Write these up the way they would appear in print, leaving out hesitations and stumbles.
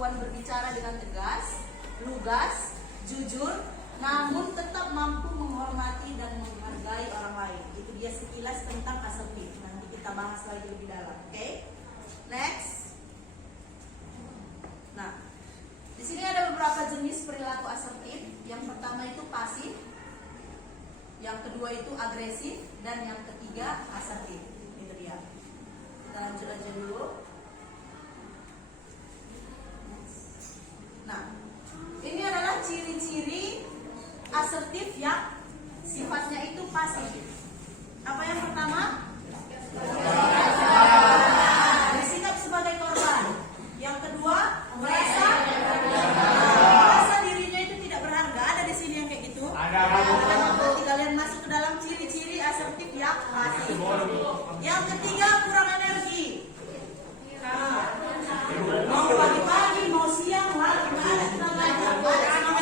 kemampuan berbicara dengan tegas, lugas, jujur, namun tetap mampu menghormati dan menghargai orang lain. Itu dia sekilas tentang asertif. Nanti kita bahas lagi lebih dalam. Oke? Next. Nah, di sini ada beberapa jenis perilaku asertif. Yang pertama itu pasif, yang kedua itu agresif, dan yang ketiga asertif. Itu dia. Kita lanjut aja dulu. Nah, ini adalah ciri-ciri asertif yang sifatnya itu pasif. Apa yang pertama? Bersikap sebagai korban. Yang kedua, merasa dirinya itu tidak berharga. Ada di sini yang kayak gitu? Ada. Berarti kalian masuk ke dalam ciri-ciri asertif yang pasif. Yang ketiga, kurang energi. Mau pagi-pagi, mau siang, malam, ada semangat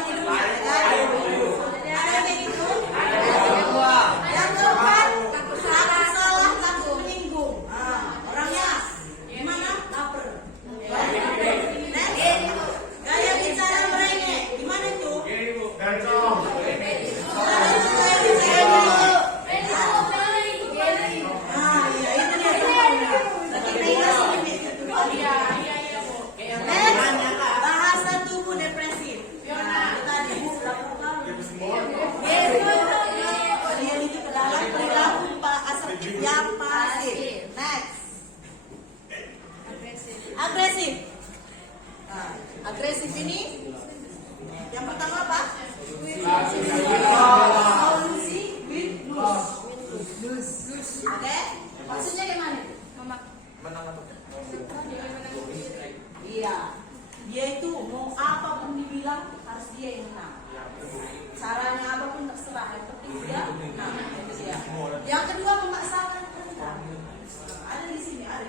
hidupnya, ada kayak gitu. Yang keempat, takut salah, takut menyinggung. Orangnya gimana? Laper. Gaya bicara merengek, gimana itu? Bahasa tubuh depresif. Dia itu ke dalam perilaku asertif yang pasif. Next. Agresif. Nah, agresif ini yang pertama apa? Solusi with lose. Oke? Maksudnya gimana? Menang atau Iya. Dia itu mau apapun dibilang harus dia yang menang. Caranya apapun terserah, yang penting dia menang. Itu dia. Yang kedua, memaksakan kehendak. Ada di sini, ada.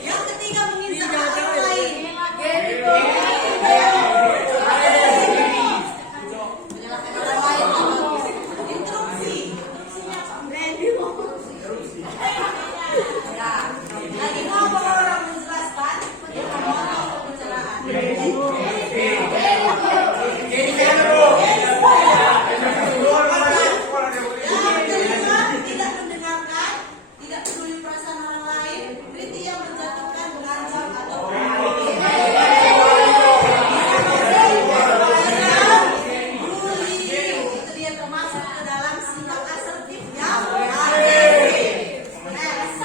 Yang ketiga, mengincar orang lain. Menyalahkan orang lain. Interupsi. Ya, lagi ngomong orang menjelaskan, dia memotong pembicaraan. Yang kelima, tidak mendengarkan, tidak peduli perasaan orang lain, kritik yang menjatuhkan, mengancam atau bully. Itu dia termasuk ke dalam sikap asertif yang agresif. Next.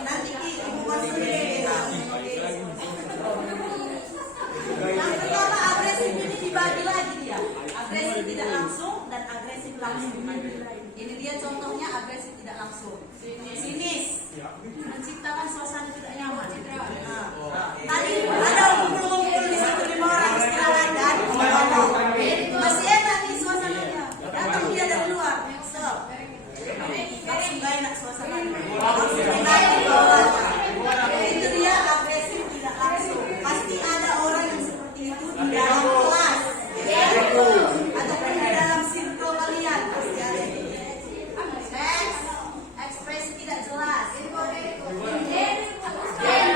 Nanti ibu kasih yang pertama, agresif ini dibagi lagi dia. Agresif tidak langsung dan agresif langsung. Ini dia contohnya agresif tidak langsung. Sinis, menciptakan suasana tidak nyaman. Nah, tadi ada ngumpul-ngumpul di situ 5 orang istirahat kan? Masih enak nih suasananya. Datang dia dari luar. Stop. Langsung gak enak suasananya. Langsung tinggal di bawah. Itu dia agresif tidak langsung. Pasti ada orang yang seperti itu di dalam kelas. Ataupun di dalam circle kalian. Pasti ada. Next. Ekspresi tidak jelas.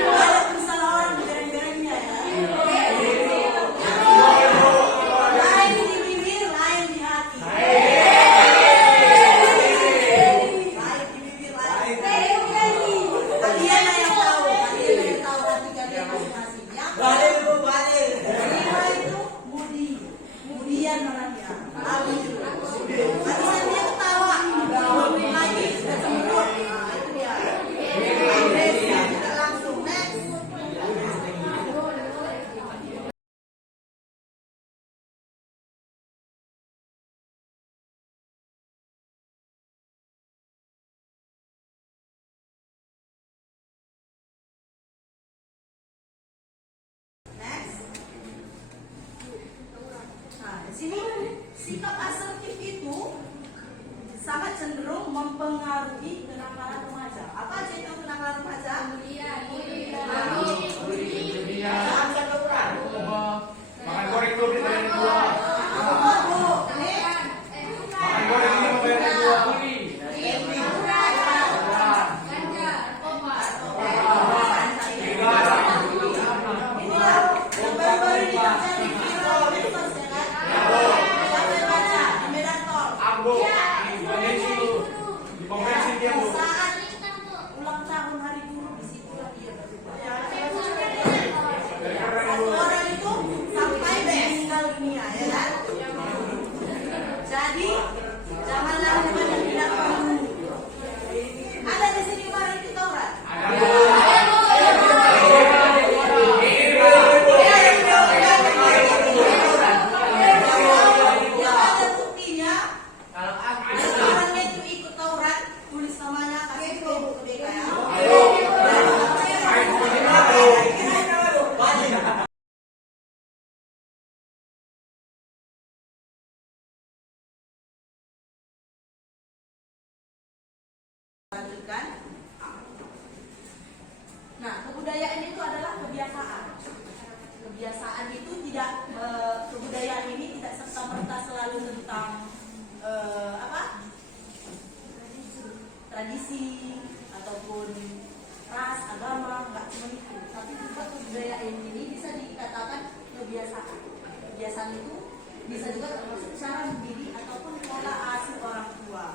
Walaupun salah orang bereng-berengnya ya. Lain di bibir, lain di hati. Lain di bibir, lain. Kalian yang tahu hati kalian masing-masing. Yang kelima itu Budi. Budian orangnya. Barusan dia ketawa. Belum lagi sudah cemberut. Nah, itu dia. Agresif tidak langsung. Next. Next. Nah, di sini sikap asertif itu sangat cenderung mempengaruhi kenakalan remaja. Apa aja itu kenakalan remaja? makan goreng dulu dari dua. Mabuk. Lanjutkan. Nah, kebudayaan itu adalah kebiasaan. Kebiasaan itu tidak kebudayaan ini tidak serta-merta selalu tentang tradisi ataupun ras, agama, nggak cuma itu. Tapi juga kebudayaan ini bisa dikatakan kebiasaan. Kebiasaan itu bisa juga termasuk cara mendidik ataupun pola asuh orang tua.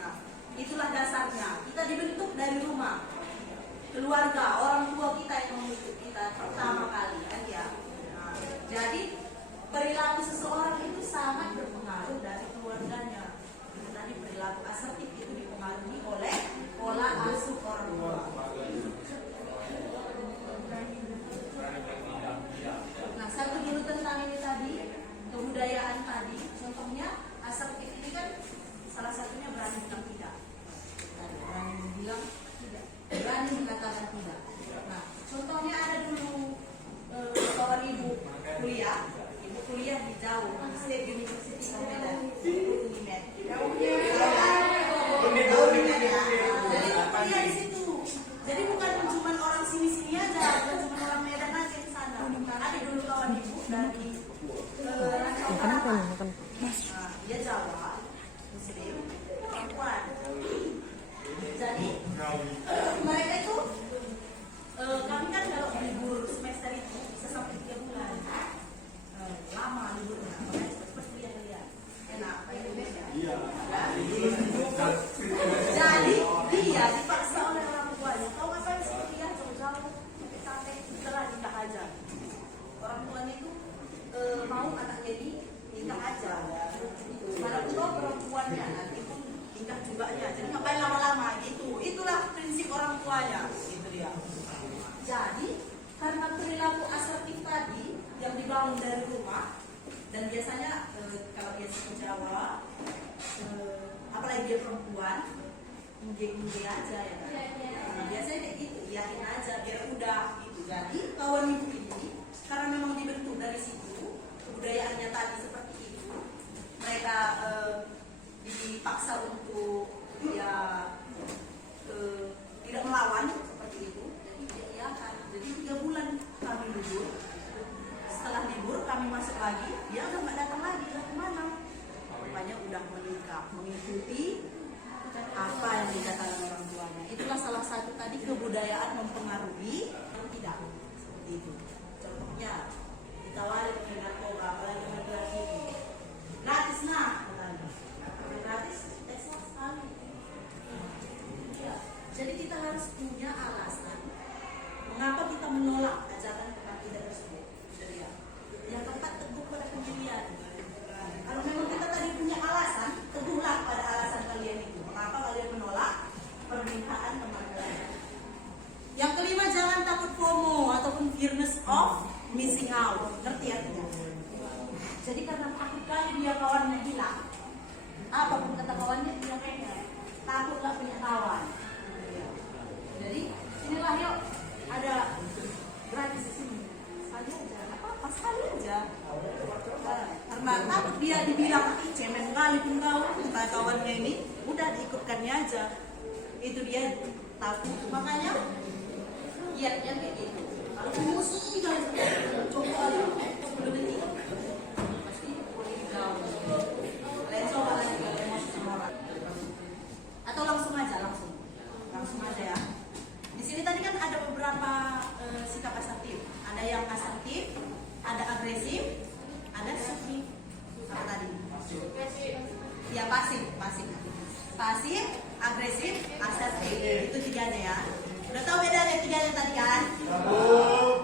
Nah, itulah dasarnya. Kita dibentuk dari rumah, keluarga, orang tua kita yang membentuk kita pertama kali, kan ya. Nah, jadi perilaku seseorang itu sangat berpengaruh dari keluarganya. Tadi perilaku asertif itu dipengaruhi oleh pola asuh orang tua. Nah, satu dulu tentang ini tadi, kebudayaan tadi. Contohnya asertif ini kan salah satunya berani bilang tidak. Berani bilang tidak, berani mengatakan tidak. Nah, contohnya ada dulu kawan ibu kuliah di jauh, State University of Medan, UNIMED. Jadi kuliah di situ. Jadi bukan cuma orang sini-sini aja, bukan cuma orang Medan aja di sana. Ada dulu kawan ibu dari Rancau Utara. Nah, dia Jawa, Muslim, perempuan. Jadi mereka itu kami kan kalau libur semester itu bisa sampai 3 bulan. Lama liburnya, makanya cepat kuliah. Enak, kayak Indonesia. Jadi dia dipaksa oleh orang tuanya. Kau ngapain sih kuliah jauh-jauh, capek, setelah nikah aja. Orang tuanya itu mau anaknya ini nikah aja. Walaupun kau perempuannya nanti pun nikah juga ya. Jadi ngapain lama-lama gitu. Itulah prinsip orang tuanya. Gitu dia. Jadi karena perilaku asertif tadi yang dibangun dari rumah, dan biasanya kalau dia suku Jawa, apalagi dia perempuan, mungkin aja ya kan. Nah, biasanya kayak gitu, iyain aja biar udah gitu. Jadi kawan ibu ini karena memang dibentuk dari situ, kebudayaannya tadi seperti itu, mereka dipaksa untuk ya tidak melawan seperti itu. Jadi ya kan. Jadi 3 bulan kami libur. Setelah libur kami masuk lagi, dia udah nggak datang lagi. Lah kemana? Rupanya udah menikah, mengikuti apa yang dikatakan orang tuanya. Itulah salah satu tadi kebudayaan mempengaruhi atau tidak. Seperti itu. Contohnya ditawari dengan narkoba, apalagi generasi ini. Gratis nah, gratis, esok sekali. Ya. Jadi kita harus punya alasan mengapa kita menolak ajaran kebangkitan tersebut. Yang keempat, teguh pada pendirian. Kalau memang kita tadi punya alasan, teguhlah pada alasan kalian itu. Mengapa kalian menolak permintaan teman kalian? Yang kelima, jangan takut FOMO ataupun fearness of missing out. Ngerti artinya? Jadi karena takut kali dia kawannya hilang, apapun kata kawannya dia takut gak punya kawan. Jadi inilah yuk, ada gratis di sini. Sekali aja, apa sekali aja. Karena takut dia dibilang cemen kali pun kau, kata kawannya ini, udah diikutkannya aja. Itu dia takut. Makanya giatnya kayak gitu. Kalau emosi kan, coba aja 10 detik pasti boleh jauh. Kalian coba lagi kalau emosi sama orang. Atau langsung aja ya. Di sini tadi kan ada beberapa sikap asertif. Ada yang asertif, ada agresif, ada submit. Apa tadi? Ya pasif, agresif, asertif. Itu tiganya ya. Udah tahu bedanya tiganya tadi kan?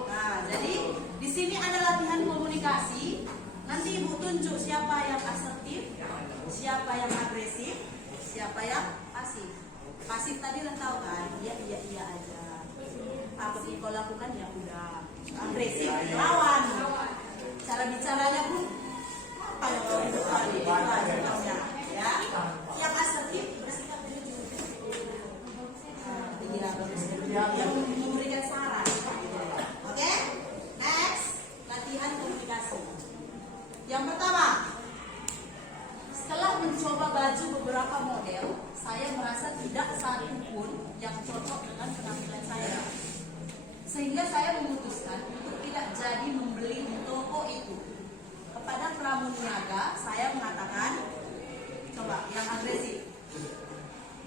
Nah, jadi di sini ada latihan komunikasi. Nanti ibu tunjuk siapa yang asertif, siapa yang agresif, siapa yang pasif. Pasif tadi udah tahu kan? Iya aja. Apa yang kau lakukan ya udah. Agresif lawan. Cara bicaranya pun apa yang kau lakukan itu aja ya. Yang asertif bersikap jujur. Yang memberikan saran. Oke? Next, latihan komunikasi. Yang pertama, setelah mencoba baju beberapa model, saya merasa tidak satu Sehingga saya memutuskan untuk tidak jadi membeli di toko itu. Kepada pramuniaga saya mengatakan, coba yang agresif.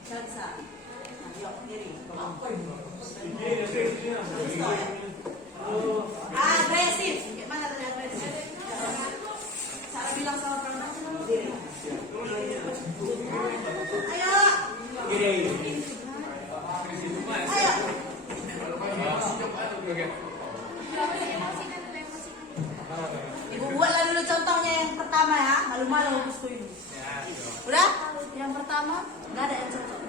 Saya bisa. Nah, yuk, kiri. Agresif. Gimana tadi agresif? Cara bilang sama pramuniaga. Ayo. Ayo. Ibu buatlah dulu contohnya yang pertama ya. Malu-malu gusto ini. Udah? Yang pertama nggak ada yang cocok.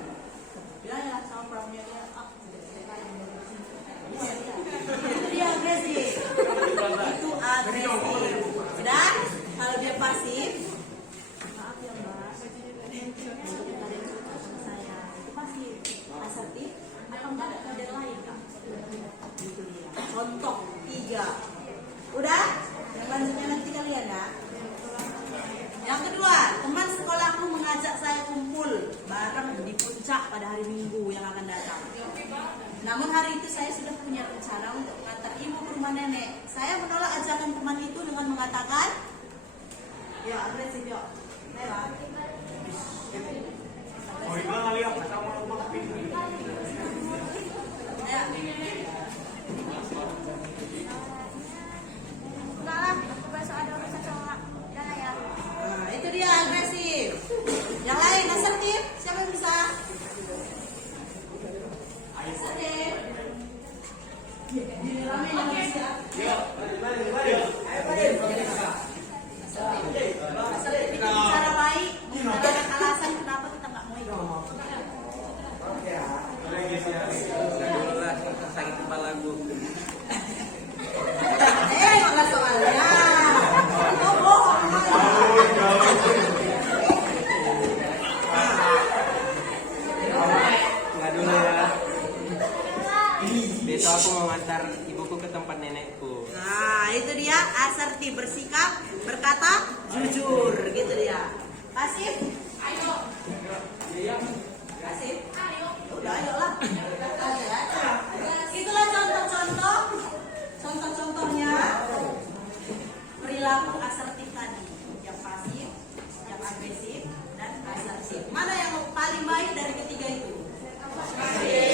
Bilang ya sama pramuniaga. Itu dia agresif. Itu agresif. Udah? Kalau dia pasif, maaf ya mbak. Saya itu pasif. Asertif atau enggak ada model lain kak? Itu dia. Contoh 3. Udah? Yang lanjutnya nanti kalian ya. Yang kedua, teman sekolahku mengajak saya kumpul bareng di puncak pada hari Minggu yang akan datang. Namun hari itu saya sudah punya rencana untuk mengantar ibu ke rumah nenek. Saya menolak ajakan teman itu dengan mengatakan, "Yo, agresif yo." Ayo. Udahlah, aku besok ada urusan sama Dana ya. Nah, itu dia agresif. Yang lain asertif, siapa yang bisa? Asertif. Dirame yang bisa. Asertif itu bicara baik, mengutarakan alasan kenapa kita nggak mau ikut. Sakit kepala gue. Nggak soalnya. Oh, bohong. Nggak dulu ya. Besok aku mau ngantar ibuku ke tempat nenekku. Nah, itu dia asertif, bersikap, berkata jujur, gitu dia. Pasif, ayo. Pasif, ayo. Udah, ayolah. Itulah contohnya perilaku asertif tadi, yang pasif, yang agresif, dan asertif. Mana yang paling baik dari ketiga itu? Pasif.